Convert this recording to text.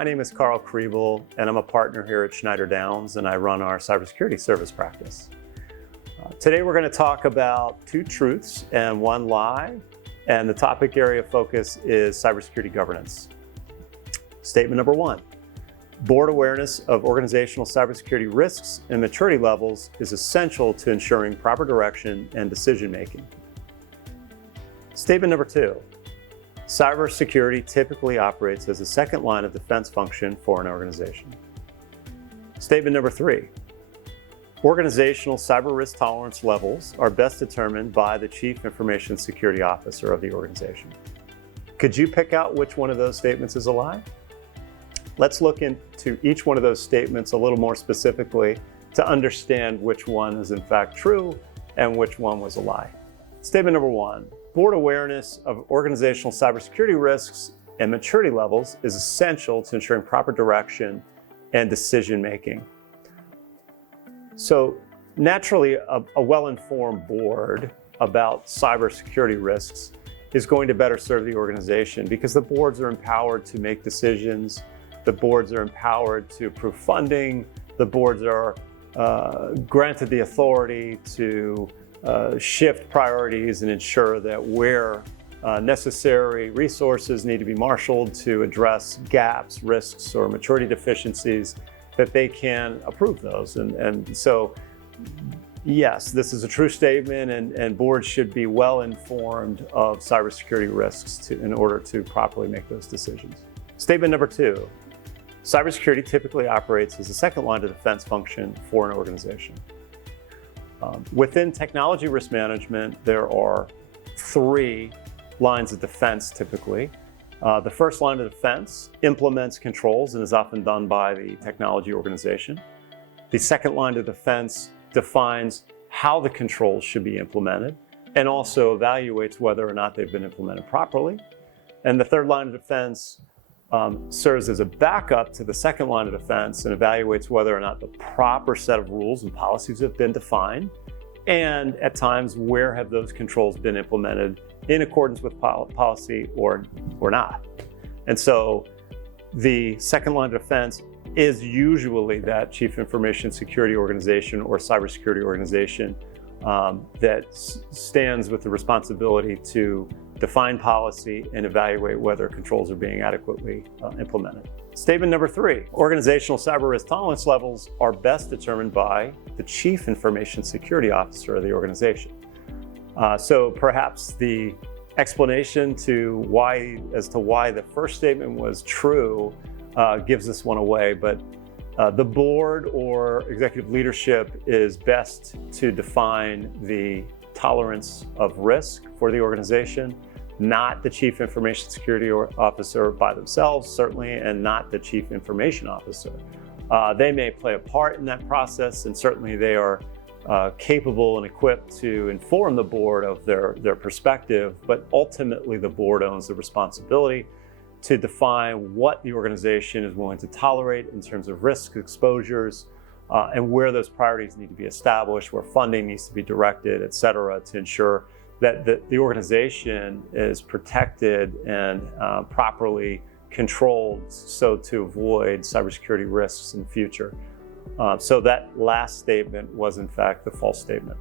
my name is Kriebel, and I'm a partner here at Schneider and I run our cybersecurity service practice. Today we're going to talk about two truths and one lie, and the topic area of focus is cybersecurity governance. Statement number one, board awareness of organizational cybersecurity risks and maturity levels is essential to ensuring proper direction and decision making. Statement number two, cybersecurity typically operates as a second line of defense function for an organization. Statement number three, organizational cyber risk tolerance levels are best determined by the Chief Information Security Officer of the organization. Could you pick out which one of those statements is a lie? Let's look into each one of those statements a little more specifically to understand which one is in fact true and which one was a lie. Statement number one, board awareness of organizational cybersecurity risks and maturity levels is essential to ensuring proper direction and decision making. So naturally, a well-informed board about cybersecurity risks is going to better serve the organization because the boards are empowered to make decisions, the boards are empowered to approve funding, the boards are granted the authority to shift priorities and ensure that where necessary resources need to be marshaled to address gaps, risks, or maturity deficiencies, that they can approve those. And so, yes, this is a true statement, and boards should be well informed of cybersecurity risks in order to properly make those decisions. Statement number two, cybersecurity typically operates as a second line of defense function for an organization. Within technology risk management, there are three lines of defense typically. The first line of defense implements controls and is often done by the technology organization. The second line of defense defines how the controls should be implemented and also evaluates whether or not they've been implemented properly. And the third line of defense serves as a backup to the second line of defense and evaluates whether or not the proper set of rules and policies have been defined, and at times where have those controls been implemented in accordance with policy or not. And so the second line of defense is usually that Chief Information Security Organization or cybersecurity organization that stands with the responsibility to define policy and evaluate whether controls are being adequately implemented. Statement number three, organizational cyber risk tolerance levels are best determined by the Chief Information Security Officer of the organization. So perhaps the explanation as to why the first statement was true gives this one away, but the board or executive leadership is best to define the tolerance of risk for the organization, not the Chief Information Security Officer by themselves, certainly, and not the Chief Information Officer. They may play a part in that process, and certainly they are capable and equipped to inform the board of their perspective, but ultimately the board owns the responsibility to define what the organization is willing to tolerate in terms of risk exposures and where those priorities need to be established, where funding needs to be directed, et cetera, to ensure that the organization is protected and properly controlled so to avoid cybersecurity risks in the future. So that last statement was in fact the false statement.